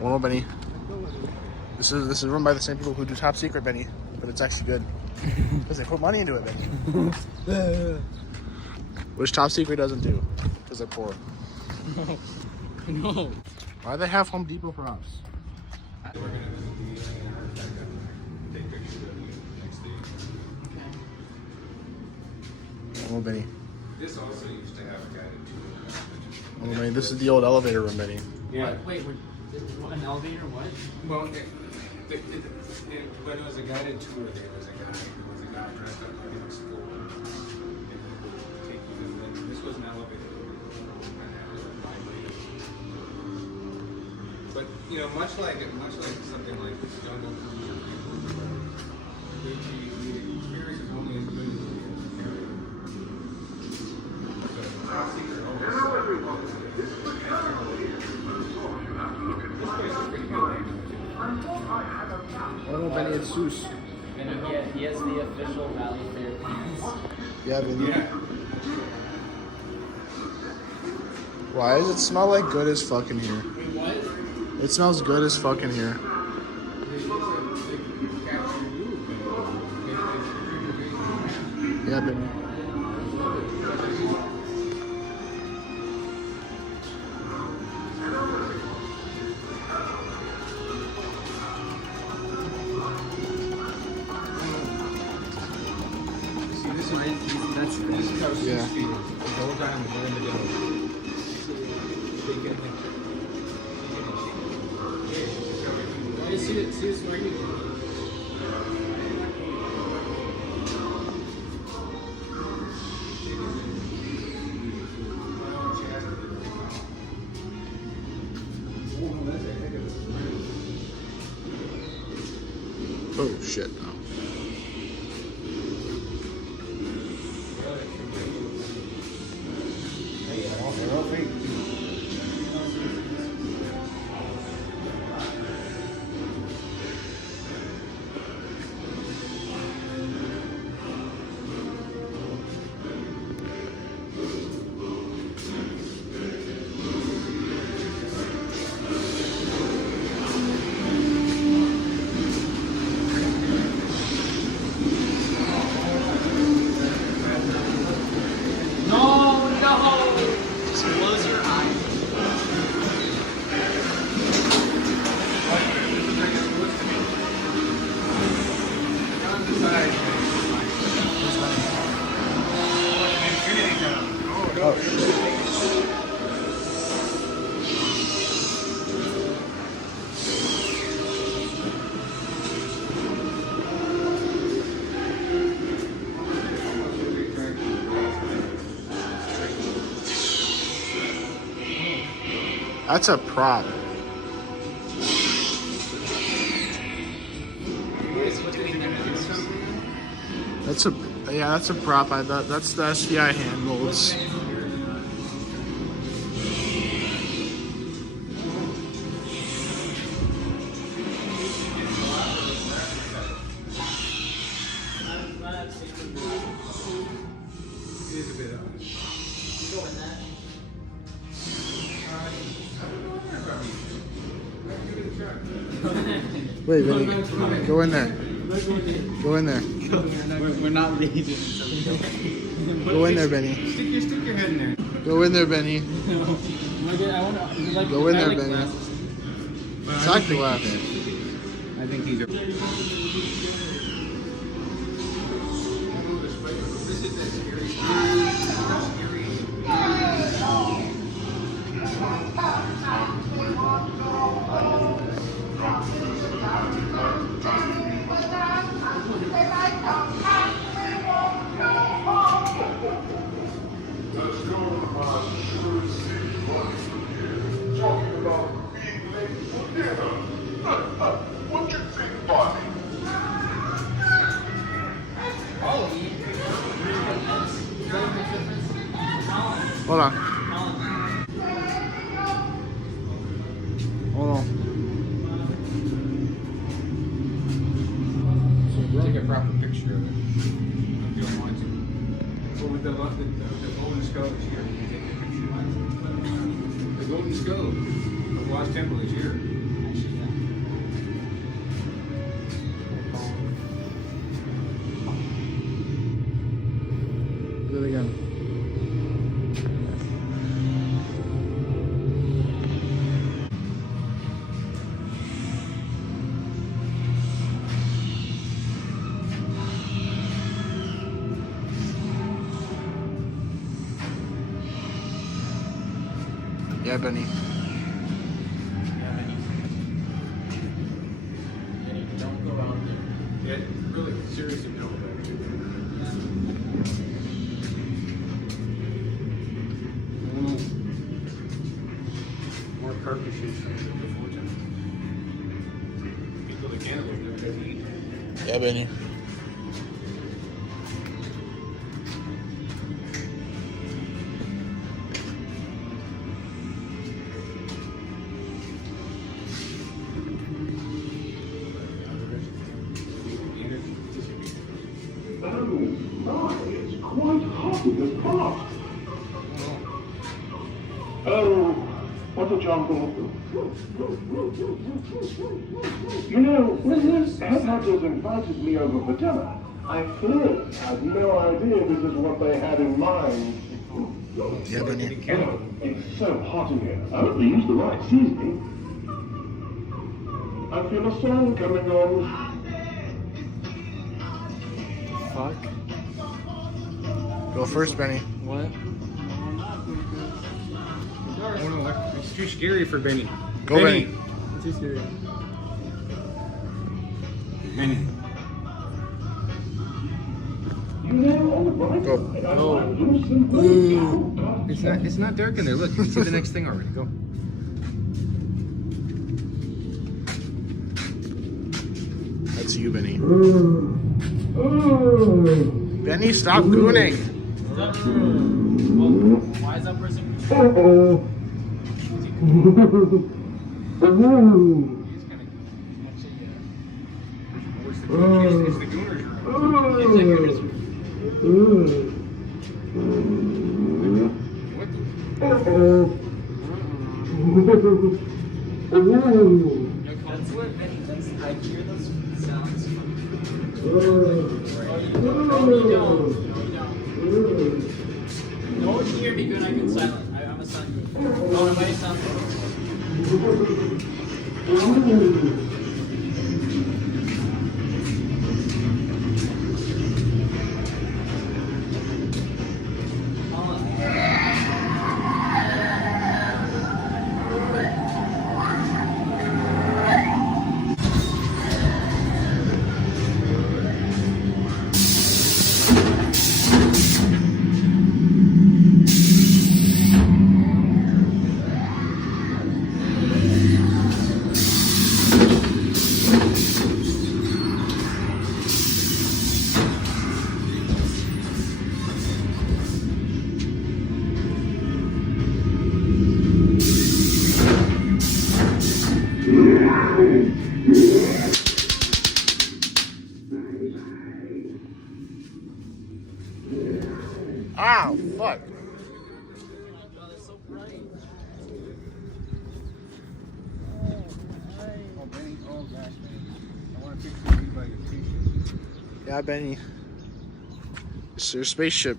Well, Benny. This is run by the same people who do Top Secret, Benny, but it's actually good because they put money into it, Benny. Which Top Secret doesn't do because they're poor. No. Why do they have Home Depot for us? Oh, Benny. This also used to have a guided tour. Oh, Benny. This is the old elevator room, Benny. Yeah. Wait, an elevator? What? Well, when it was a guided tour, there was a guy dressed up like an explorer. And he would take you to the, this was an elevator. And that was a vibrator. But, you know, much like something like Jungle Cruise or the experience is only as good as the area. So, Top Secret always this place is pretty good. Oh, Benny, it's Zeus. And he has the official Valley Fair pants. Yeah, Benny. Yeah. Why does it smell like good as fucking here? Wait, what? It smells good as fucking here. Yeah, Benny. This is how Yeah. Zeus feels. The whole time we're in the dough. Why is he wearing Oh, shit, no. Close your eyes. That's a prop. That's a prop. That's the SVI hand molds. Wait, Vinny, go in there. Go in there. We're not leaving. Go in there, Benny. Stick your head in there. Go in there, Benny. Go in there, Benny. Talk to left. I think he's. This is that scary. What you think, Bobby? Hold on. Hold on. Take a proper picture of it if you don't want to. But with the golden skull is here. You take a picture. The golden skull of Lost Temple is here. Yeah, Benny. Yeah, Benny. Benny, don't go out there. Yeah, really, seriously, no. More cartridges from the 410. People that can look never eat. Yeah, Benny. It's quite hot in this part. Oh, what a jungle. You know, when these headhunters invited me over for dinner, I clearly had no idea this is what they had in mind. Yeah, Benny. Oh, it's so hot in here. I hope they used the right seasoning. I feel a song coming on. Fuck. Go first, Benny. What? Oh no, it's too scary for Benny. Go, Benny. Too scary. Benny. You know, on the bright Go. side, I might lose some weight. It's not dark in there. Look, you can see the next thing already. Go. That's you, Benny. Benny, stop gooning. Why is that person? It's the Gooners room. That's what Benny does. I hear those sounds from. No, you don't. No one can hear me good. I can silent. I'm a silent. Oh, am I a silent? Ow, fuck. Oh, Benny. Oh, gosh, Benny. I want to fix you by your t-shirt. Yeah, Benny. It's your spaceship.